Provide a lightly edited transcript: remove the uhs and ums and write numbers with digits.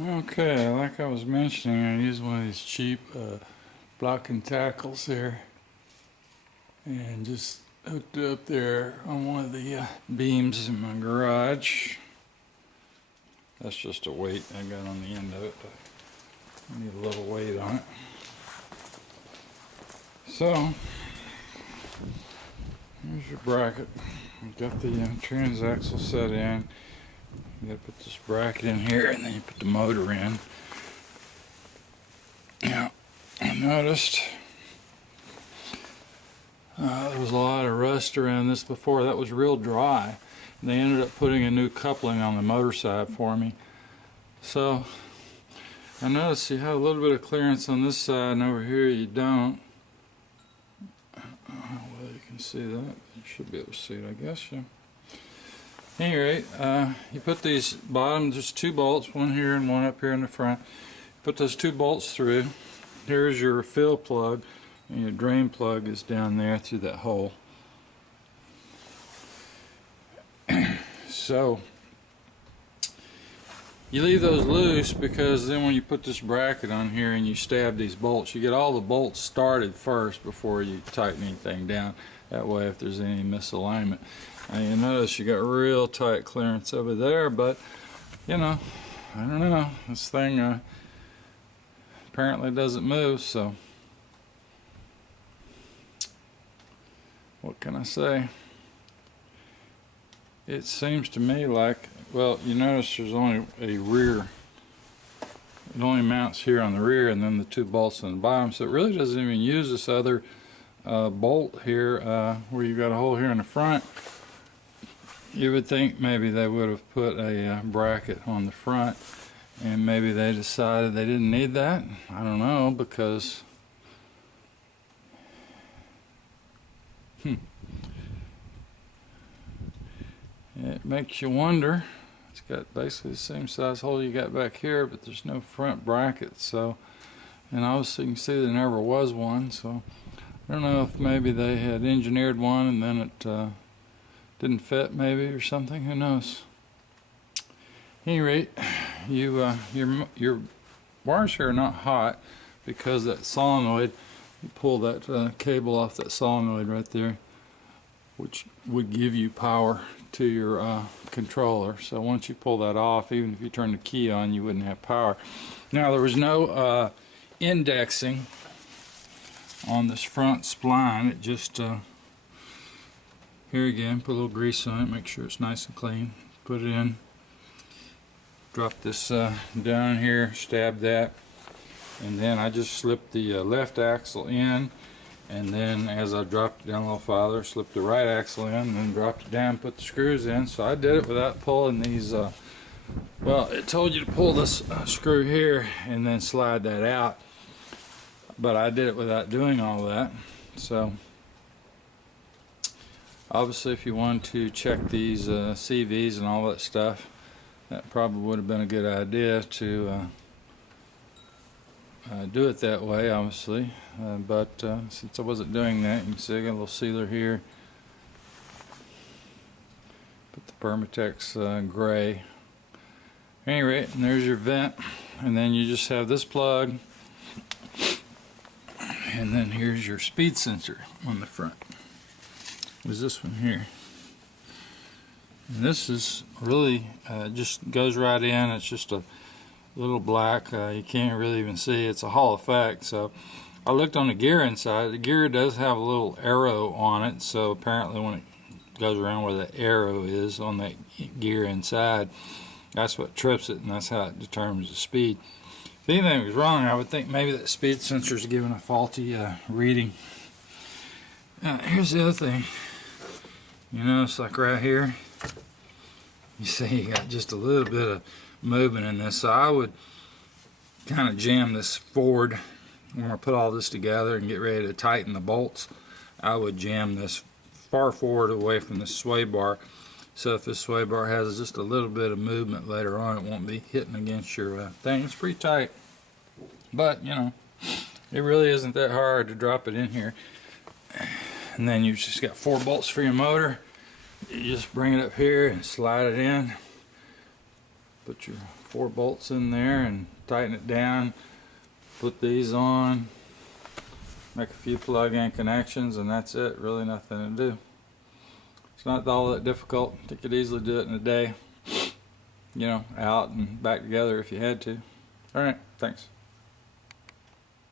Okay, like I was mentioning, I used one of these cheap block and tackles here and just hooked it up there on one of the beams in my garage. That's just a weight I got on the end of it, but I need a little weight on it. So, here's your bracket. I've got the transaxle set in. You gotta put this bracket in here and then you put the motor in. Now, I noticed there was a lot of rust around this before. That was real dry. And they ended up putting a new coupling on the motor side for me. So, I noticed you have a little bit of clearance on this side, and over here you don't. Well, you can see that. You should be able to see it, I guess. Yeah. At any rate, you put these bottom, just two bolts, one here and one up here in the front. Put those two bolts through. Here's your fill plug, and your drain plug is down there through that hole. So, you leave those loose because then when you put this bracket on here and you stab these bolts, you get all the bolts started first before you tighten anything down. That way, if there's any misalignment. Now you notice you got real tight clearance over there, but you know, I don't know. This thing apparently doesn't move, so what can I say? It seems to me like, well, you notice there's only a rear. It only mounts here on the rear, and then the two bolts on the bottom. So it really doesn't even use this other bolt here, where you got a hole here in the front. You would think maybe they would have put a bracket on the front, and maybe they decided they didn't need that. I don't know, because it makes you wonder. It's got basically the same size hole you got back here, but there's no front bracket. So, and obviously you can see there never was one. So I don't know if maybe they had engineered one and then it didn't fit, maybe, or something. Who knows? At any rate, your wires here are not hot because that solenoid. You pull that cable off that solenoid right there, which would give you power to your controller. So once you pull that off, even if you turn the key on, you wouldn't have power. Now there was no indexing on this front spline. It just here again, put a little grease on it, make sure it's nice and clean. Put it in, drop this down here, stab that, and then I just slipped the left axle in, and then as I dropped it down a little farther, slipped the right axle in, and then dropped it down, put the screws in. So I did it without pulling these, well, it told you to pull this screw here and then slide that out, but I did it without doing all that. So obviously if you wanted to check these CVs and all that stuff, that probably would have been a good idea to do it that way, obviously. But since I wasn't doing that, you can see I got a little sealer here. Put the Permatex gray. At any rate, and there's your vent, and then you just have this plug, and then here's your speed sensor on the front. Was this one here? And this is really just goes right in. It's just a little black. You can't really even see. It's a Hall effect. So I looked on the gear inside. The gear does have a little arrow on it. So apparently when it goes around where the arrow is on that gear inside, that's what trips it, and that's how it determines the speed. If anything was wrong, I would think maybe that speed sensor is giving a faulty reading. Now, here's the other thing. You notice, like right here, you see you got just a little bit of movement in this. So I would kind of jam this forward when I put all this together and get ready to tighten the bolts. I would jam this far forward away from the sway bar, so if this sway bar has just a little bit of movement later on, it won't be hitting against your thing. It's pretty tight, but you know, it really isn't that hard to drop it in here. And then you've just got 4 bolts for your motor. You just bring it up here and slide it in. Put your 4 bolts in there and tighten it down, put these on, make a few plug-in connections, and that's it. Really nothing to do. It's not all that difficult. You could easily do it in a day, you know, out and back together if you had to. Alright, thanks.